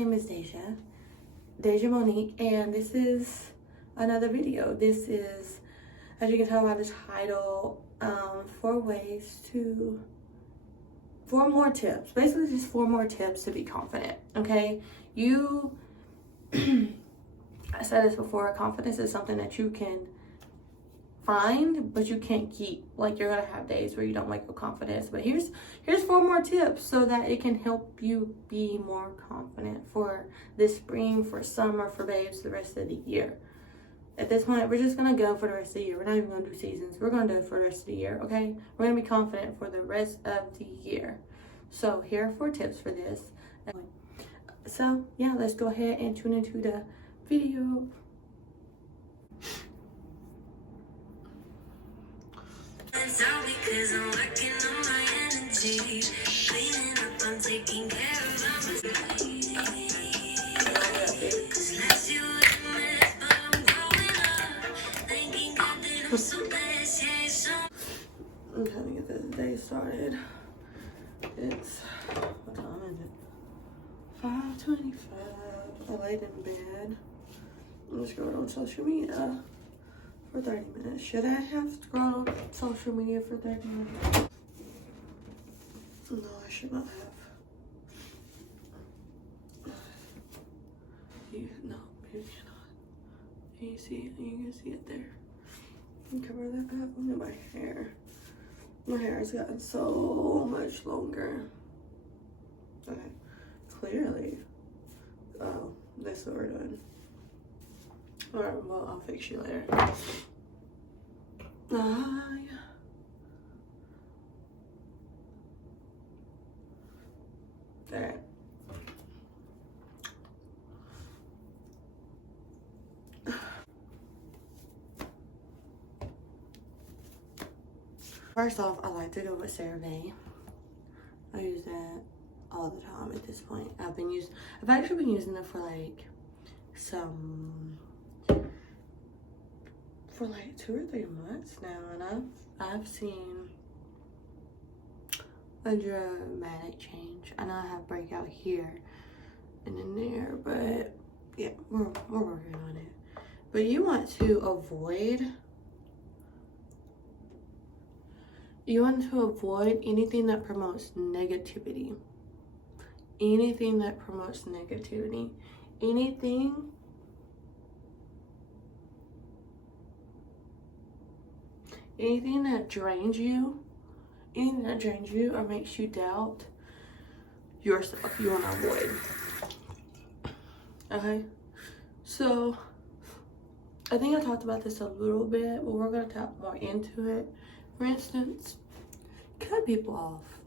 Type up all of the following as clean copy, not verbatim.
name is Deja Monique, and this is another video. This is, as you can tell by the title, 4 more tips. Basically just 4 more tips to be confident, okay? I said this before, confidence is something that you can find, but you can't keep. Like, you're gonna have days where you don't wake up confidence, but here's 4 more tips so that it can help you be more confident for this spring, for summer, for babes, the rest of the year. At this point, we're just gonna go for the rest of the year. We're not even gonna do seasons. We're gonna do it for the rest of the year, okay? We're gonna be confident for the rest of the year. So here are 4 tips for this. So yeah, let's go ahead and tune into the video. Because I'm working on my energy, cleaning up, I'm taking care of my I'm trying to get this day started. It's, what time is it? 5:25. I laid in bed. I'm just going on social media for 30 minutes. Should I have scrolled on social media for 30 minutes? No, I should not have. No, maybe not. You see it? You can see it there. You cover that up. Look at my hair. My hair has gotten so much longer. Okay, clearly. Oh, that's what we're doing. Alright, well, I'll fix you later. Yeah. Alright. First off, I like to go with CeraVe. I use that all the time at this point. I've actually been using it for like 2 or 3 months now, and I've seen a dramatic change. I know I have breakout here and in there, but yeah, we're working on it. But you want to avoid anything that promotes negativity. Anything that promotes negativity. Anything that drains you, or makes you doubt yourself, you want to avoid. Okay? So, I think I talked about this a little bit, but we're going to tap more into it. For instance, cut people off.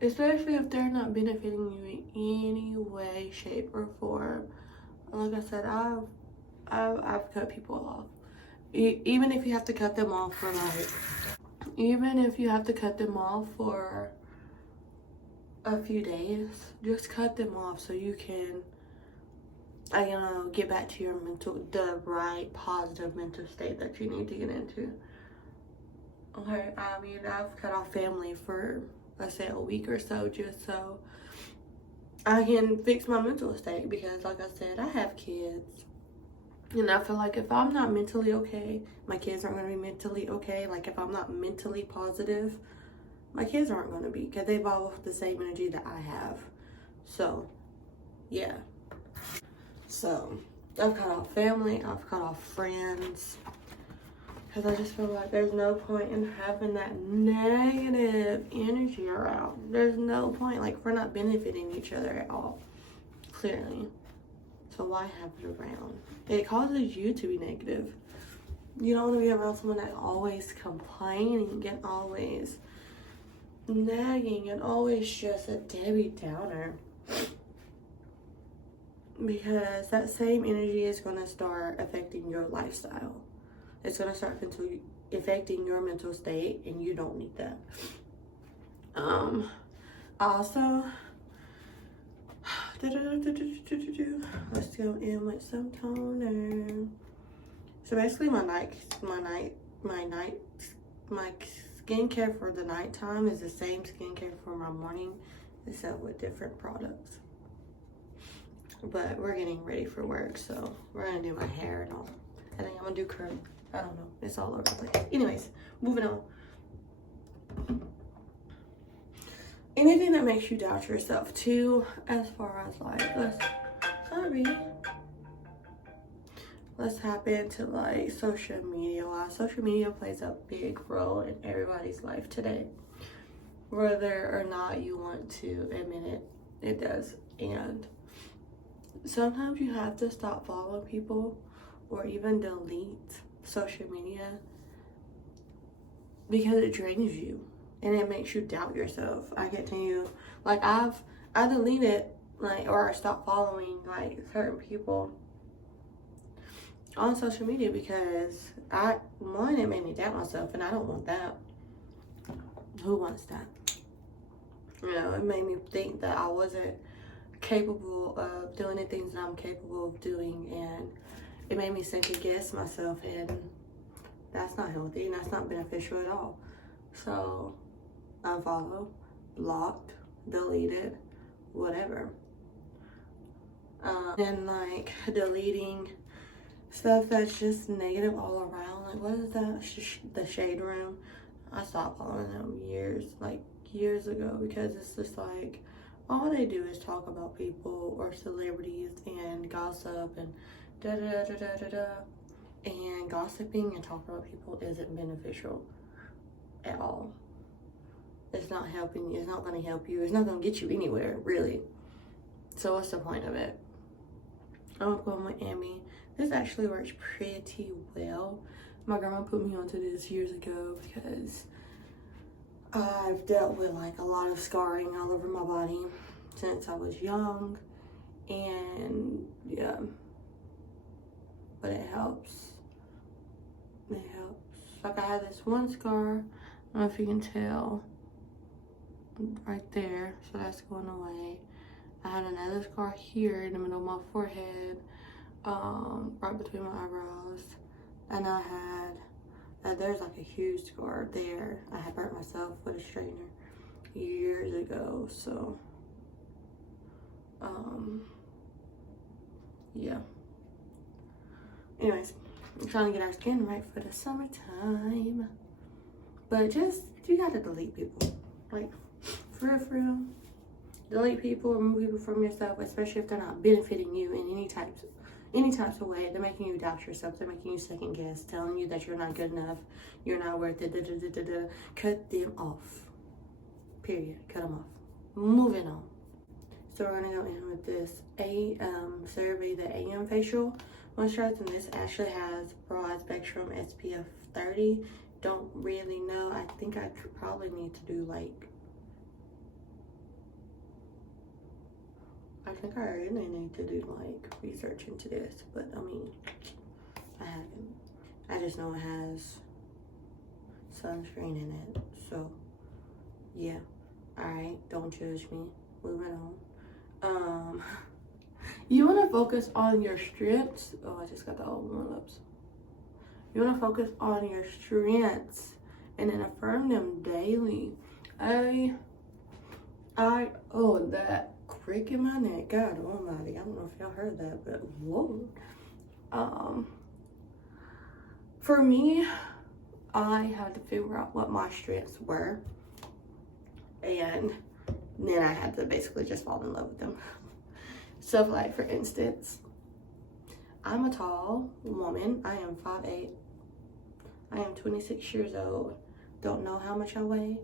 Especially if they're not benefiting you in any way, shape, or form. Like I said, I've cut people off. Even if you have to cut them off for a few days, just cut them off so you can, get back to the right positive mental state that you need to get into. Okay, I mean, I've cut off family for, let's say, a week or so, just so I can fix my mental state, because like I said, I have kids. And I feel like if I'm not mentally okay, my kids aren't going to be mentally okay. Like, if I'm not mentally positive, my kids aren't going to be, because they've all the same energy that I have. So, yeah. So, I've cut off family. I've cut off friends. Because I just feel like there's no point in having that negative energy around. There's no point. Like, we're not benefiting each other at all. Clearly. So why have it around? It causes you to be negative. You don't want to be around someone that's always complaining and always nagging and always just a Debbie Downer. Because that same energy is going to start affecting your lifestyle. It's going to start affecting your mental state, and you don't need that. Also, let's go in with some toner. So basically, my skincare for the nighttime is the same skincare for my morning, except with different products. But we're getting ready for work, so we're gonna do my hair and all. I think I'm gonna do curly. I don't know. It's all over the place. Anyways, moving on. Anything that makes you doubt yourself too, as far as like, let's hop into like social media. Social media plays a big role in everybody's life today. Whether or not you want to admit it, it does. And sometimes you have to stop following people or even delete social media because it drains you and it makes you doubt yourself. I get to you, like I deleted or I stopped following like certain people on social media because it made me doubt myself, and I don't want that. Who wants that? You know, it made me think that I wasn't capable of doing the things that I'm capable of doing, and it made me second guess myself, and that's not healthy and that's not beneficial at all. So unfollow, blocked, deleted, whatever. And like deleting stuff that's just negative all around. Like, what is that? The Shade Room. I stopped following them years ago because it's just like all they do is talk about people or celebrities and gossip and da da da da da da. And gossiping and talking about people isn't beneficial at all. It's not helping you. It's not going to help you. It's not going to get you anywhere, really. So what's the point of it? I'm going with Amy. This actually works pretty well. My grandma put me onto this years ago because I've dealt with like a lot of scarring all over my body since I was young, and yeah, but it helps. It helps. Like I had this one scar, I don't know if you can tell, right there, so that's going away. I had another scar here in the middle of my forehead, right between my eyebrows, and I had there's like a huge scar there. I had burnt myself with a straightener years ago, so yeah. Anyways, I'm trying to get our skin right for the summertime, but you gotta delete people, like for real. Delete people, remove people from yourself, especially if they're not benefiting you in any types of way. They're making you doubt yourself. They're making you second guess, telling you that you're not good enough, you're not worth it. Cut them off. Period. Cut them off. Moving on. So we're gonna go in with this CeraVe, the AM facial moisturizer, and this actually has broad spectrum SPF 30. Don't really know. I think I probably need to do I think I really need to do research into this, but I mean, I haven't. I just know it has sunscreen in it, so yeah. Alright, don't judge me. Moving on. You want to focus on your strengths. Oh, I just got the old one lips. You want to focus on your strengths and then affirm them daily. That crick in my neck, God almighty, I don't know if y'all heard that, but whoa. For me, I had to figure out what my strengths were, and then I had to basically just fall in love with them. So like, for instance, I'm a tall woman. I am 5'8". I am 26 years old. Don't know how much I weigh.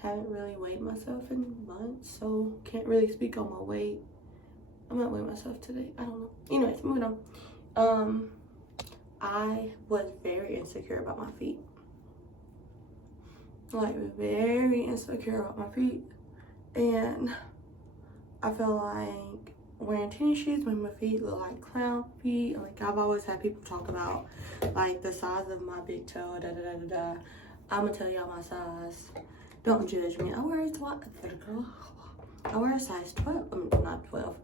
Haven't really weighed myself in months, so can't really speak on my weight. I might weigh myself today. I don't know. Anyways, moving on. I was very insecure about my feet. Like, very insecure about my feet. And I feel like wearing tennis shoes made my feet look like clown feet. Like, I've always had people talk about like the size of my big toe, I'm gonna tell y'all my size. Don't judge me. I wear a size 12. I mean, not 12.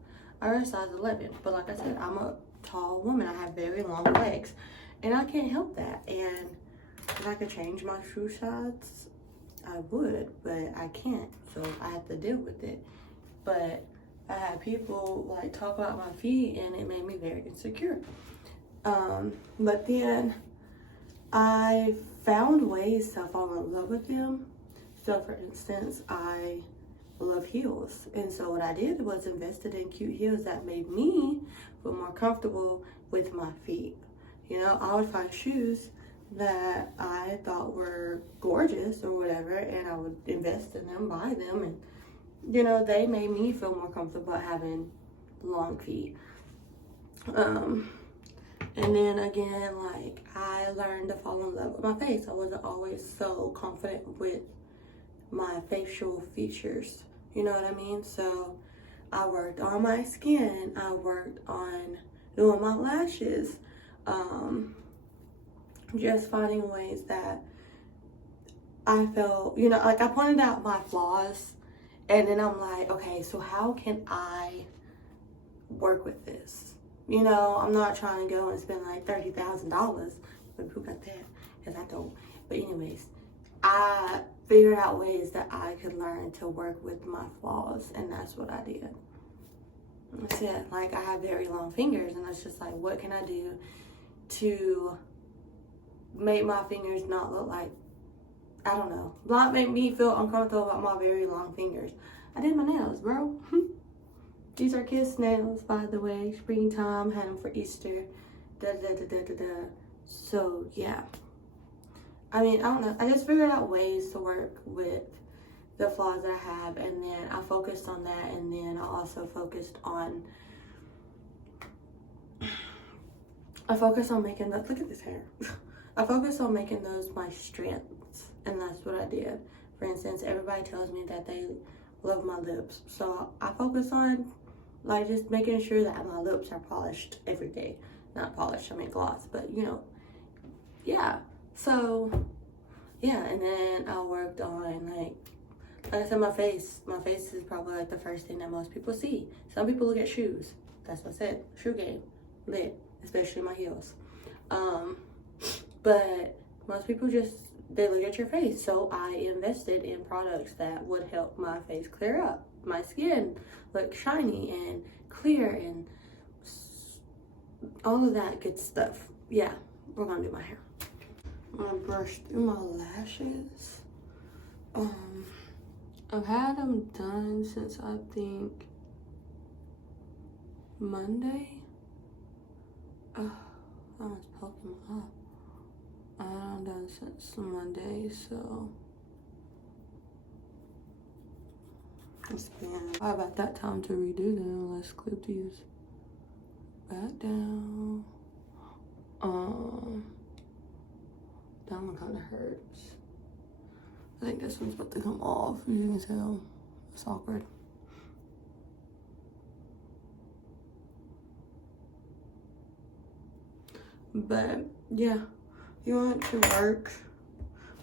I wear a size 11. But like I said, I'm a tall woman. I have very long legs, and I can't help that. And if I could change my shoe size, I would, but I can't. So I have to deal with it. But I had people like talk about my feet, and it made me very insecure. But then I found ways to fall in love with them. So for instance, I love heels. And so what I did was invested in cute heels that made me feel more comfortable with my feet. You know, I would find shoes that I thought were gorgeous or whatever, and I would invest in them, buy them, and you know, they made me feel more comfortable having long feet. And then again, like, I learned to fall in love with my face. I wasn't always so confident with my facial features. You know what I mean? So I worked on my skin. I worked on doing my lashes. Just finding ways that I felt, you know, like I pointed out my flaws, and then I'm like, okay, so how can I work with this? You know, I'm not trying to go and spend like $30,000, but who got that? Because I don't. But anyways, I figured out ways that I could learn to work with my flaws, and that's what I did. That's it. Like, I have very long fingers, and it's just like, what can I do to make my fingers not look like, I don't know, not make me feel uncomfortable about my very long fingers. I did my nails, bro. These are kids' nails, by the way. Springtime, had them for Easter. So, yeah. I mean, I don't know. I just figured out ways to work with the flaws that I have, and then I focused on that, and then I also focused on making those, look at this hair. I focused on making those my strengths, and that's what I did. For instance, everybody tells me that they love my lips, so I focus on like just making sure that my lips are polished every day. Not polished, I mean gloss, but you know, yeah. So yeah, and then I worked on like I said, my face is probably like the first thing that most people see. Some people look at shoes. That's what I said, shoe game, lit, especially my heels. But most people just, they look at your face. So I invested in products that would help my face clear up, my skin look shiny and clear, and all of that good stuff. Yeah, we're gonna do my hair. I'm gonna brush through my lashes. I've had them done since I think Monday. I was poking them up. I've done since Monday, so it's been about that time to redo them. Let's clip these back down. That one kind of hurts. I think this one's about to come off. As you can tell, it's awkward. But yeah, you want to work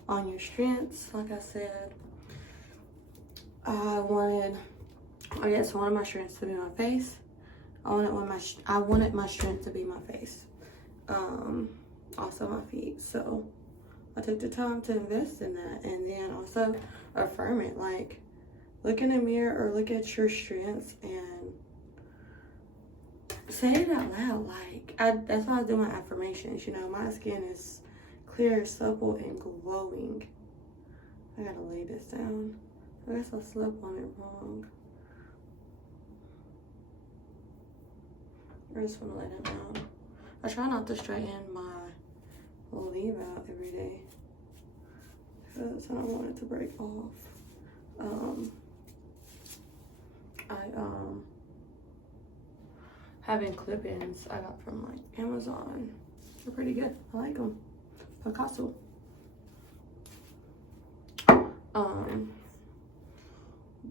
on your strengths. Like I said, I wanted my strengths to be my face. I wanted my strength to be my face. Also my feet. So I took the time to invest in that, and then also affirm it. Like, look in the mirror or look at your strengths and say it out loud. Like, that's why I do my affirmations. You know, my skin is clear, supple, and glowing. I gotta lay this down. I guess I slept on it wrong. I just want to lay that down. I try not to straighten my leave out every day because I don't want it to break off. Having clip-ins I got from like Amazon. They're pretty good. I like them. Picasso.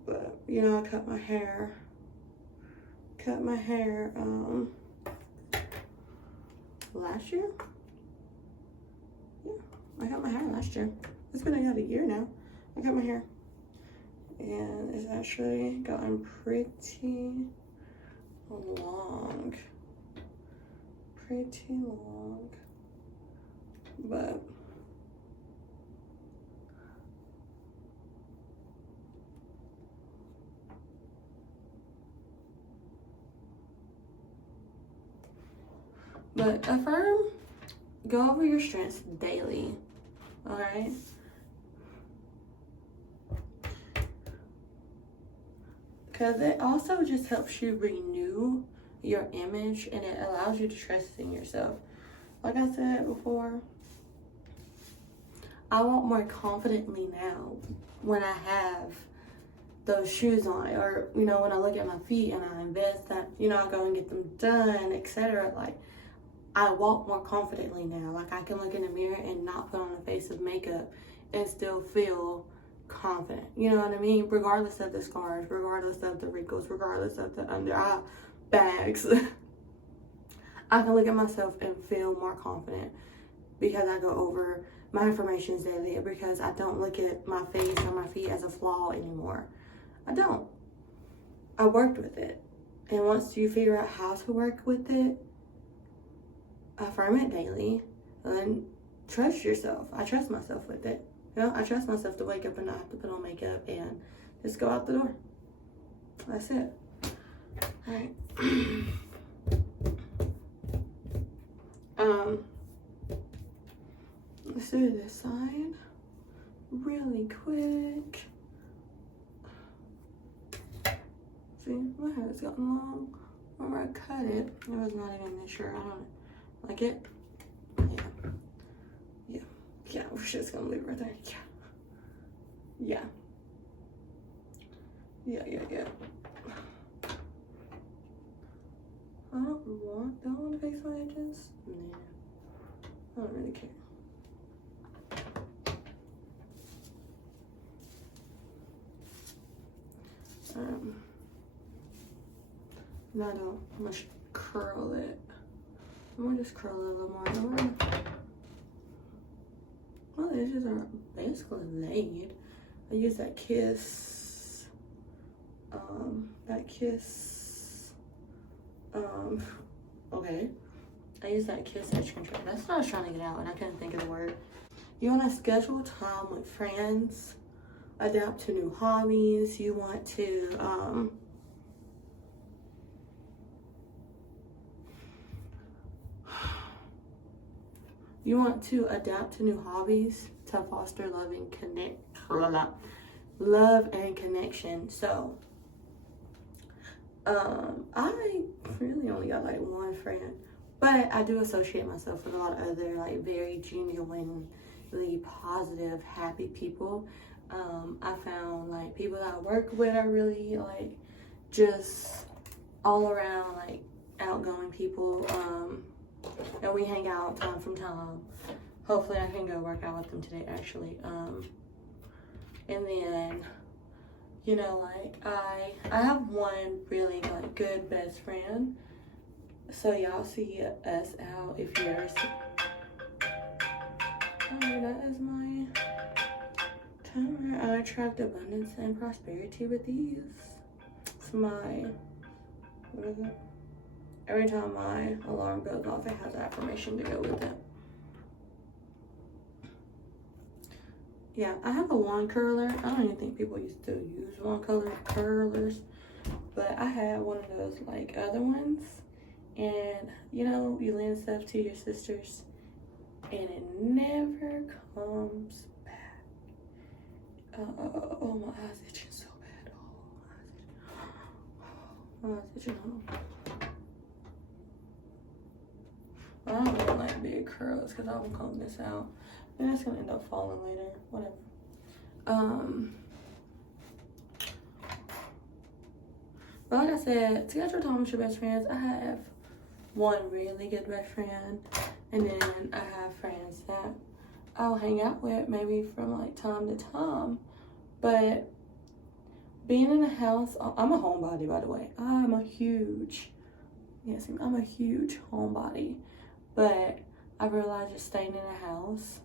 But you know, I cut my hair last year. Yeah, I got my hair last year. It's been about a year now. I got my hair, and it's actually gotten pretty long. But But affirm, go over your strengths daily. Alright? Because it also just helps you renew your image and it allows you to trust in yourself. Like I said before, I walk more confidently now when I have those shoes on, or you know, when I look at my feet and I invest that, you know, I go and get them done, etc. Like, I walk more confidently now. Like, I can look in the mirror and not put on a face of makeup and still feel confident. You know what I mean? Regardless of the scars, regardless of the wrinkles, regardless of the under eye bags. I can look at myself and feel more confident because I go over my affirmations daily, because I don't look at my face or my feet as a flaw anymore. I don't. I worked with it. And once you figure out how to work with it, affirm it daily, and then trust yourself. I trust myself with it. You know, I trust myself to wake up and not have to put on makeup and just go out the door. That's it. All right. Let's do this side really quick. See, my hair's gotten long. Remember, I cut it. It was not even this short. I don't like it. Yeah, we're just gonna leave it right there. Yeah. I don't want to fix my edges. Nah, I don't really care. No, I don't. I'm gonna curl it. I'm gonna just curl it a little more. Well, the edges are basically laid. I use that Kiss, okay. I use that Kiss edge control. That's what I was trying to get out and I couldn't think of the word. You want to schedule time with friends, adapt to new hobbies. You want to, adapt to new hobbies to foster love and connection. So, I really only got like one friend, but I do associate myself with a lot of other like very genuinely positive, happy people. I found like people that I work with are really like just all around like outgoing people. And we hang out time from time. Hopefully I can go work out with them today actually. And then, you know, like I have one really like good best friend. So y'all see us out if you ever see. Oh, that is my timer. I attract abundance and prosperity with these. It's my, what is it? Every time my alarm goes off, it has an affirmation to go with it. Yeah, I have a wand curler. I don't even think people used to use wand curlers, but I had one of those like other ones. And you know, you lend stuff to your sisters and it never comes back. Oh, my eyes itching so bad. Oh, my eyes itching. I don't really like big curls because I will comb this out. And it's gonna end up falling later. Whatever. But like I said, schedule time with your best friends. I have one really good best friend, and then I have friends that I'll hang out with maybe from like time to time. But being in a house, I'm a homebody, by the way. I'm a huge homebody. But I realized just staying in a house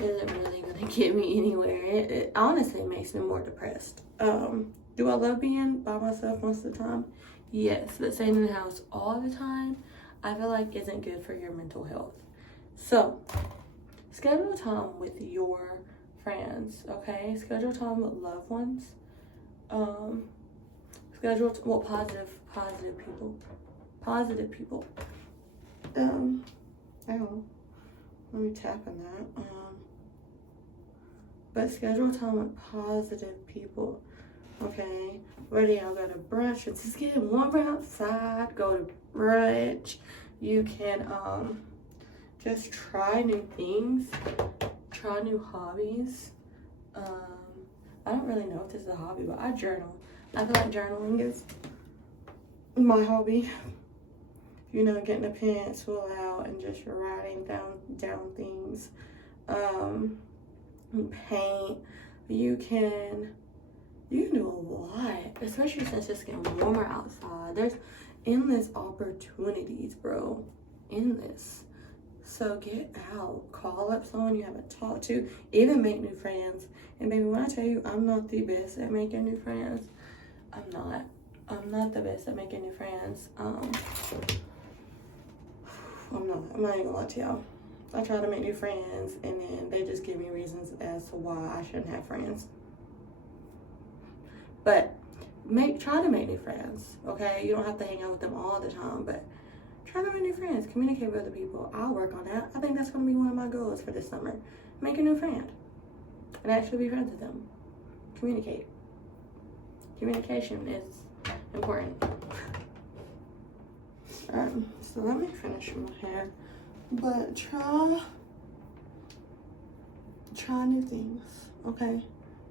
isn't really gonna get me anywhere. It honestly makes me more depressed. Do I love being by myself most of the time? Yes, but staying in the house all the time, I feel like isn't good for your mental health. So, schedule time with your friends, okay? Schedule time with loved ones. Positive people. I don't know. Let me tap on that. But schedule time with positive people. Okay, whether y'all go to brunch, it's just getting warmer outside, go to brunch. You can just try new things, try new hobbies. I don't really know if this is a hobby, but I journal. I feel like journaling is my hobby. You know, getting a pen, pencil out and just writing down things. Paint. You can do a lot, especially since it's getting warmer outside. There's endless opportunities, bro. Endless. So get out, call up someone you haven't talked to, even make new friends. And baby, when I tell you I'm not the best at making new friends, I'm not the best at making new friends. I'm not even gonna lie to y'all. I try to make new friends and then they just give me reasons as to why I shouldn't have friends. But try to make new friends, okay? You don't have to hang out with them all the time, but try to make new friends. Communicate with other people. I'll work on that. I think that's gonna be one of my goals for this summer. Make a new friend and actually be friends with them. Communicate. Communication is important. So let me finish my hair. But try new things, okay?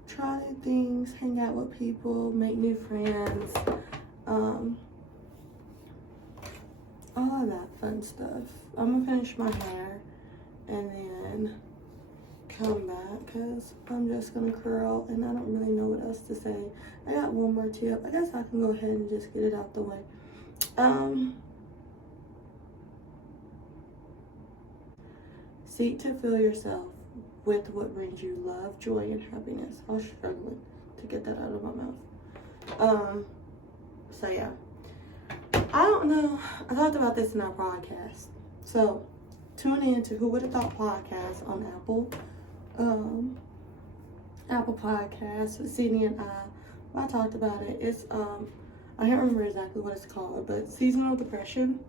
Try new things, hang out with people, make new friends, all of that fun stuff. I'm gonna finish my hair and then come back because I'm just gonna curl and I don't really know what else to say. I got one more tip. I guess I can go ahead and just get it out the way. Seek to fill yourself with what brings you love, joy, and happiness. I was struggling to get that out of my mouth. So yeah. I don't know. I talked about this in our podcast. So tune in to Who Would Have Thought podcast on Apple Podcasts with Sydney and I talked about it. It's I can't remember exactly what it's called, but seasonal depression.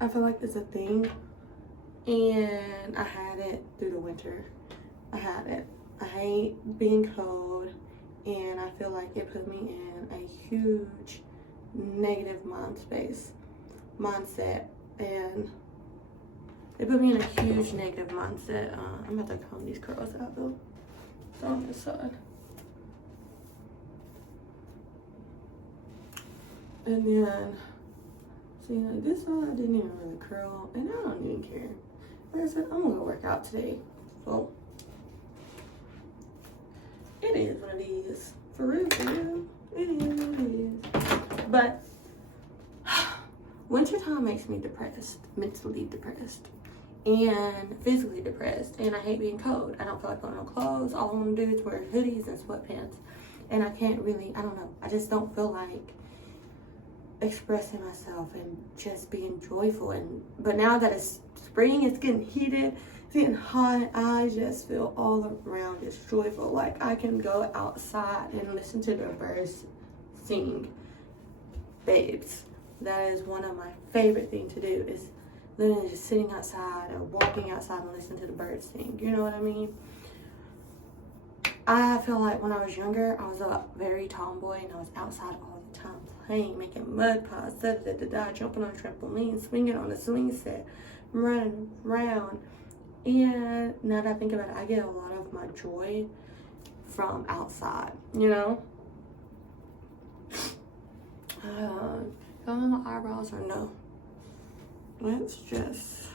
I feel like it's a thing. And I had it through the winter. I had it. I hate being cold, and I feel like it put me in a huge negative mindset, and it put me in a huge negative mindset. I'm about to comb these curls out though. It's on this side. And then, see, like this side didn't even really curl, and I don't even care. Like I said, I'm gonna work out today. So it is what it is. For real, for real. It is what it is. But wintertime makes me depressed, mentally depressed, and physically depressed. And I hate being cold. I don't feel like putting on clothes. All I want to do is wear hoodies and sweatpants. And I can't really, I don't know. I just don't feel like expressing myself and just being joyful. But now that it's spring, it's getting heated, it's getting hot, I just feel all around just joyful. Like I can go outside and listen to the birds sing. Babes, that is one of my favorite things to do, is literally just sitting outside or walking outside and listening to the birds sing. You know what I mean? I feel like when I was younger, I was a very tomboy and I was outside all the time playing, making mud pies, jumping on a trampoline, swinging on a swing set, running around. And now that I think about it, I get a lot of my joy from outside, you know? Filling my eyebrows or no? Let's just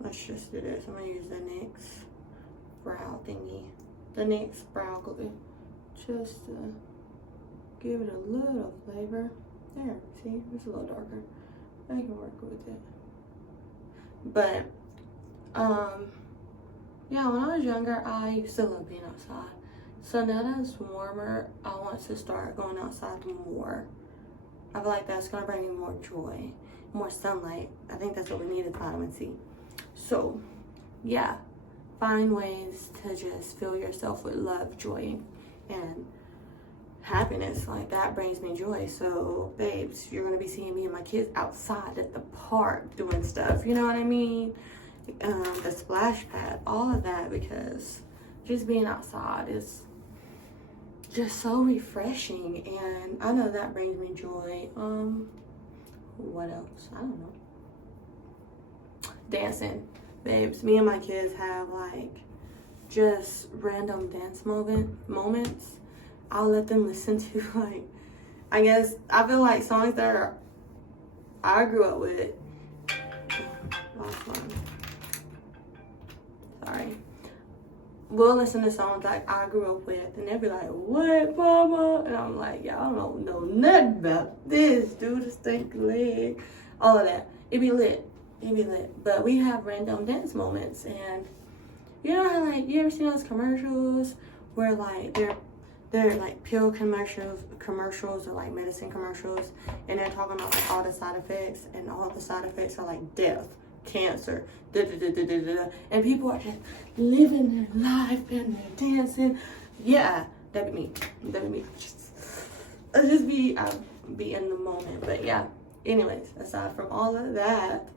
do this. I'm gonna use the NYX brow thingy, the NYX brow glue, just to give it a little flavor. There, see, it's a little darker. I can work with it. But yeah, when I was younger, I used to love being outside. So now that it's warmer, I want to start going outside more. I feel like that's gonna bring me more joy, more sunlight. I think that's what we need, is vitamin C. So yeah, find ways to just fill yourself with love, joy, and happiness. Like, that brings me joy. So, babes, you're gonna be seeing me and my kids outside at the park doing stuff. You know what I mean? The splash pad, all of that, because just being outside is just so refreshing, and I know that brings me joy. What else? I don't know. Dancing, babes. Me and my kids have like just random dance moments. I'll let them listen to, like, I guess I feel like songs that I grew up with. Lost one. Sorry. We'll listen to songs like I grew up with, and they'll be like, "What, mama?" And I'm like, "Y'all don't know nothing about this, dude. The stink leg, all of that. It be lit. It be lit." But we have random dance moments, and you know how, like, you ever seen those commercials where like they're like pill commercials or like medicine commercials, and they're talking about like all the side effects, and all the side effects are like death, cancer, and people are just living their life and they're dancing. Yeah, that'd be me. That'd be me. I'll be in the moment. But yeah, anyways, aside from all of that,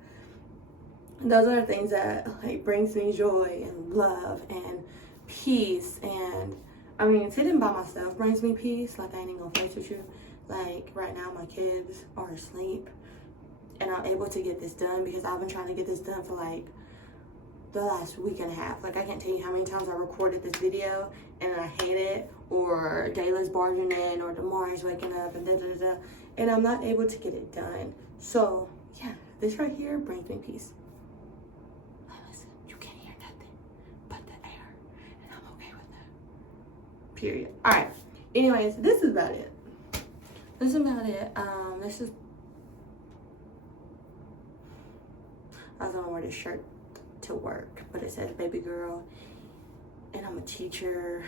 those are the things that like brings me joy and love and peace. And I mean, sitting by myself brings me peace. Like, I ain't even gonna face with you. Like, right now my kids are asleep, and I'm able to get this done because I've been trying to get this done for like the last week and a half. Like, I can't tell you how many times I recorded this video and I hate it, or Dayla's barging in, or Damari's waking up, and and I'm not able to get it done. So yeah, this right here brings me peace. Listen, you can't hear nothing but the air, and I'm okay with that. Period. All right. Anyways, this is about it. This is about it. I was gonna wear this shirt to work, but it says baby girl, and I'm a teacher.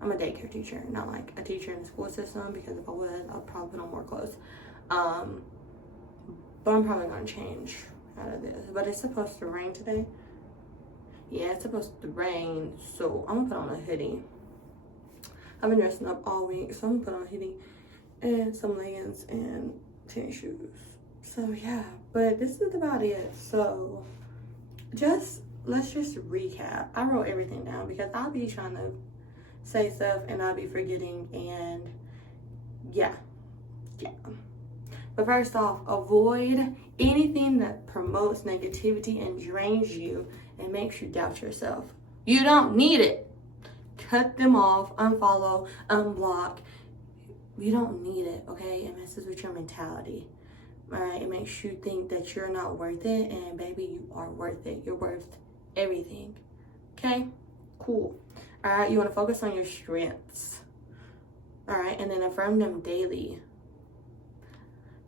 I'm a daycare teacher, not like a teacher in the school system, because if I would, I'd probably put on more clothes. But I'm probably gonna change out of this. But it's supposed to rain today. Yeah, it's supposed to rain, so I'm gonna put on a hoodie. I've been dressing up all week, so I'm gonna put on a hoodie and some leggings and tennis shoes. So yeah, but this is about it. So let's just recap. I wrote everything down because I'll be trying to say stuff and I'll be forgetting, and yeah. But first off, avoid anything that promotes negativity and drains you and makes you doubt yourself. You don't need it. Cut them off, unfollow, unblock. You don't need it, okay? It messes with your mentality. All right, it makes you think that you're not worth it, and baby, you are worth it. You're worth everything. Okay? Cool. All right, you want to focus on your strengths. All right, and then affirm them daily.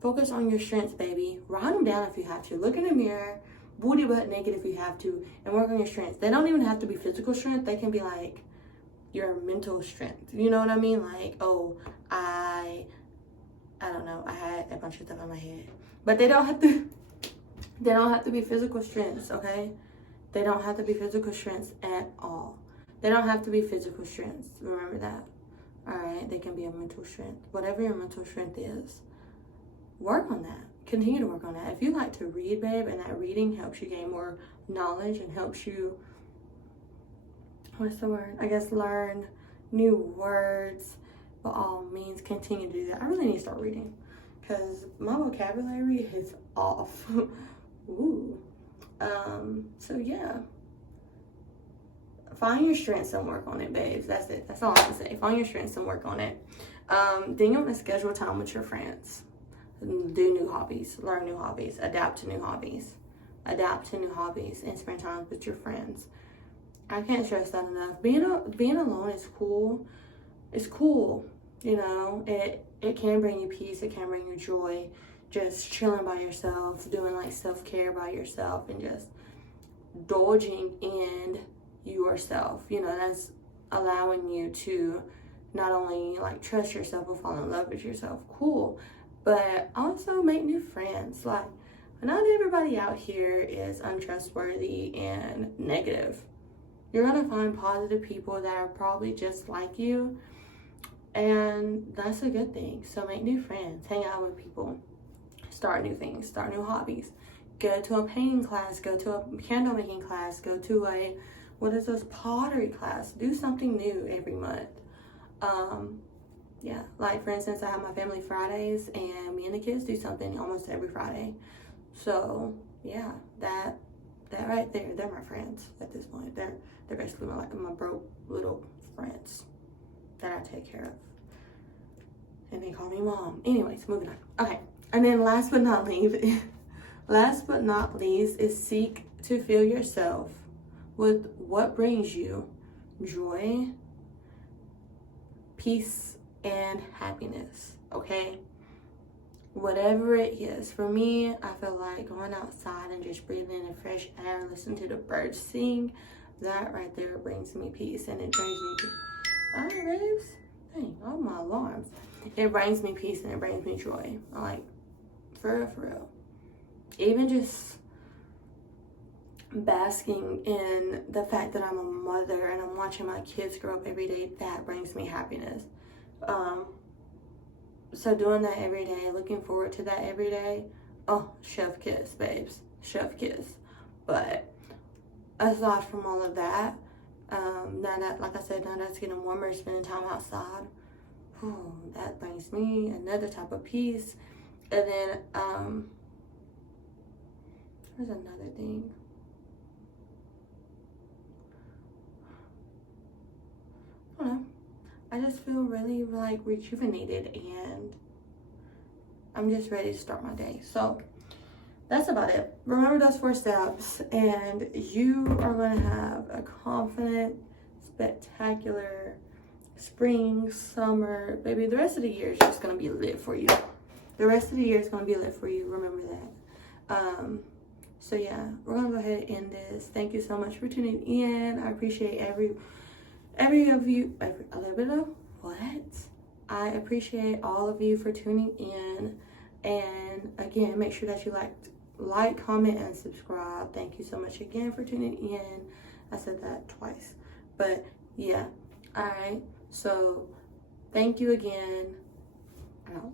Focus on your strengths, baby. Write them down if you have to. Look in the mirror, booty butt naked if you have to, and work on your strengths. They don't even have to be physical strength. They can be like your mental strength. You know what I mean? Like, oh, I don't know, I had a bunch of stuff in my head. But they don't have to be physical strengths, okay? They don't have to be physical strengths at all. They don't have to be physical strengths. Remember that. All right? They can be a mental strength. Whatever your mental strength is, work on that. Continue to work on that. If you like to read, babe, and that reading helps you gain more knowledge and helps you, what's the word? I guess learn new words. By all means, continue to do that. I really need to start reading because my vocabulary is off. Ooh. So yeah. Find your strengths and work on it, babes. That's it. That's all I have to say. Find your strengths and work on it. Then you want to schedule time with your friends. Do new hobbies. Learn new hobbies. Adapt to new hobbies. And spend time with your friends. I can't stress that enough. Being alone is cool. It's cool. You know, it can bring you peace. It can bring you joy. Just chilling by yourself, doing like self-care by yourself, and just indulging in yourself. You know, that's allowing you to not only like trust yourself but fall in love with yourself. Cool. But also make new friends. Like, not everybody out here is untrustworthy and negative. You're gonna find positive people that are probably just like you. And that's a good thing. So make new friends, hang out with people, start new things, start new hobbies. Go to a painting class, go to a candle making class, go to a, pottery class. Do something new every month. Yeah, like for instance, I have my family Fridays, and me and the kids do something almost every Friday. So yeah, that right there, they're my friends at this point. They're basically my broke little friends that I take care of, and they call me mom. Anyways, moving on. Okay, and then last but not least is seek to fill yourself with what brings you joy, peace, and happiness. Okay, whatever it is. For me, I feel like going outside and just breathing in the fresh air, listening to the birds sing, that right there brings me peace, and it brings me peace. All right, babes. Dang, all my alarms. It brings me peace and it brings me joy. Like, for real. Even just basking in the fact that I'm a mother and I'm watching my kids grow up every day, that brings me happiness. So doing that every day, looking forward to that every day, oh, chef kiss, babes, chef kiss. But aside from all of that, now that, like I said, now that's getting warmer, spending time outside, that brings me another type of peace. And then, there's another thing. I don't know. I just feel really like rejuvenated, and I'm just ready to start my day. So that's about it. Remember those 4 steps, and you are going to have a confident, spectacular spring, summer, baby. The rest of the year is just going to be lit for you. The rest of the year is going to be lit for you. Remember that. So yeah, we're going to go ahead and end this. Thank you so much for tuning in. I appreciate every of you. A little bit of what? I appreciate all of you for tuning in. And again, make sure that you like, comment, and subscribe. Thank you so much again for tuning in. I said that twice, but yeah. All right. So thank you again. Out.